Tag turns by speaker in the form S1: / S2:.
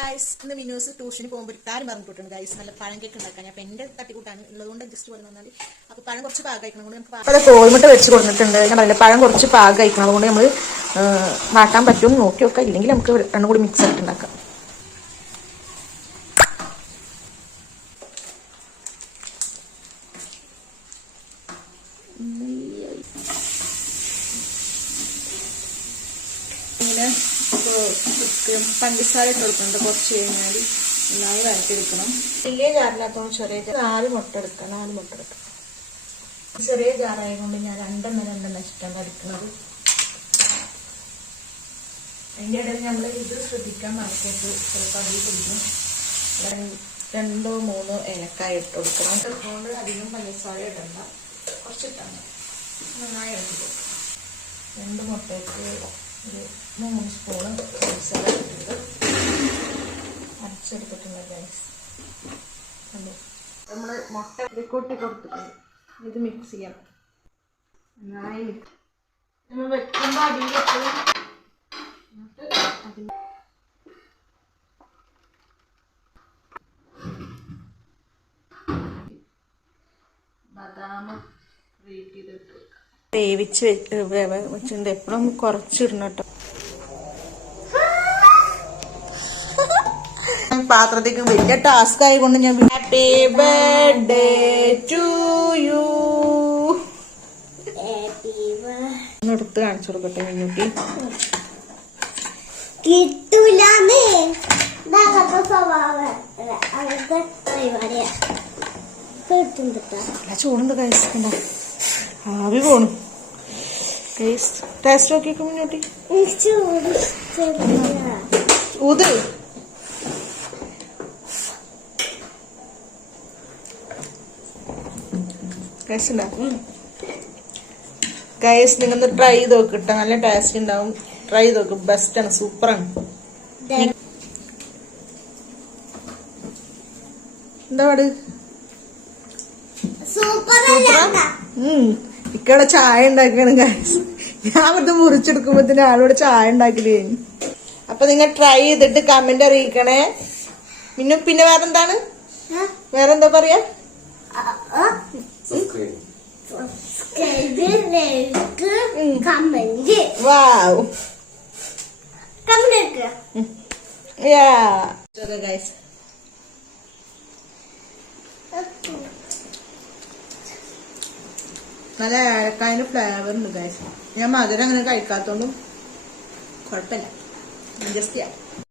S1: Guys ഇന്ന് മിനൂസ് ട്യൂഷന് പോകുമ്പോൾ കാര്യം പറഞ്ഞിട്ടുണ്ട് ഗൈസ് നല്ല പഴം കേക്ക് ഉണ്ടാക്കാൻ. അപ്പൊ എന്റെ തട്ടിക്കൂട്ടാണ്. ഉള്ളതുകൊണ്ട് ജസ്റ്റ് പോലെ വന്നാൽ അപ്പൊ പഴം കുറച്ച് പാകം കഴിക്കണം കൊണ്ട് നമുക്ക് അപ്പൊ കോഴിമുട്ട വെച്ച് കൊടുത്തിട്ടുണ്ട്. ഞാൻ പറഞ്ഞില്ല പഴം കുറച്ച് പാകം കഴിക്കണം അതുകൊണ്ട് നമ്മൾ മാറ്റാൻ പറ്റും നോക്കി നോക്കാം ഇല്ലെങ്കിൽ നമുക്ക് രണ്ടും കൂടി മിക്സ് ആയിട്ട് ഉണ്ടാക്കാം. ഇപ്പൊ പഞ്ചസാര ഇട്ട് കുറച്ച് കഴിഞ്ഞാൽ നന്നായി വരട്ടിയെടുക്കണം. വലിയ ജാറിനകത്തോളം ചെറിയ നാല് മുട്ട എടുക്കാം. നാല് മുട്ട എടുക്കാം. ചെറിയ ജാറായത് കൊണ്ട് ഞാൻ രണ്ടെണ്ണം രണ്ടെണ്ണം ഇഷ്ടം അടിക്കുന്നത് അതിന്റെ ഇടയിൽ നമ്മൾ ഇത് ശ്രദ്ധിക്കാൻ മറക്കരുത്. ചിലപ്പോൾ അതിൽ പിടിക്കും രണ്ട് മൂന്നോ ഏലക്കായ ഇട്ട് കൊടുക്കണം. അതുകൊണ്ട് അധികം പഞ്ചസാര ഇടണ്ട. കുറച്ചിട്ടാണ് നന്നായി ഇട്ട് രണ്ട് മുട്ടയ്ക്ക് ഒരു മൂന്ന് സ്പൂണ് പഞ്ചസാര ഇട്ടിട്ട് അരച്ചെടുത്തിട്ടുണ്ട് ഗൈസ് കണ്ടോ? നമ്മൾ മുട്ട കൊട്ടി കൊടുത്തിട്ടുണ്ട്. ഇത് മിക്സ് ചെയ്യണം. നന്നായി നമ്മൾ വെക്കുമ്പോൾ അടിയിൽ എപ്പോഴും എന്നിട്ട് അതിൽ ബദാം റേറ്റ് ചെയ്തിട്ട്. വേവിച്ച് വെച്ചിട്ടുണ്ട്. എപ്പോഴും കുറച്ചിടണം കേട്ടോ. പാത്രത്തേക്ക് വലിയ ടാസ്ക് ആയതുകൊണ്ട് ഞാൻ ഹാപ്പി ബർത്ത്ഡേ ടു യു എടുത്ത് കാണിച്ചു കൊടുക്കട്ടെ മുന്നൂട്ടി കിട്ടൂലേ ചൂടുണ്ട് കഴിച്ചിട്ടുണ്ടോ ആവി പോണു. ടേസ്റ്റ് നോക്കിയേക്കും മുന്നോട്ടി. ഊത്. ഗൈസ് നിങ്ങൾ ട്രൈ ചെയ്ത് നോക്ക് കേട്ടോ നല്ല ടേസ്റ്റ് ഉണ്ടാവും ട്രൈ ചെയ്ത് നോക്ക്. ബെസ്റ്റ് ആണ്. സൂപ്പറാണ് എന്താ പാട്?
S2: സൂപ്പർ
S1: ഉം. ഇക്കവിടെ ചായ ഉണ്ടാക്കണം ഗൈസ് ഞാൻ ഇത് മുറിച്ചെടുക്കുമ്പോത്തിന് ആളോട് ചായ ഉണ്ടാക്കില്ലേ അപ്പൊ നിങ്ങൾ ട്രൈ ചെയ്തിട്ട് കമന്റ് അറിയിക്കണേ. പിന്നെ പിന്നെ വേറെന്താണ്? വേറെന്താ പറയാ? വാവ്
S2: കമന്റ്
S1: യാ ഗൈസ് നല്ല ഏലക്കായന്റെ ഫ്ലേവർ ഉണ്ട് ഗൈസ് ഞാൻ മധുരം അങ്ങനെ കഴിക്കാത്തോണ്ടും കുഴപ്പമില്ല. അഡ്ജസ്റ്റ് ചെയ്യാം.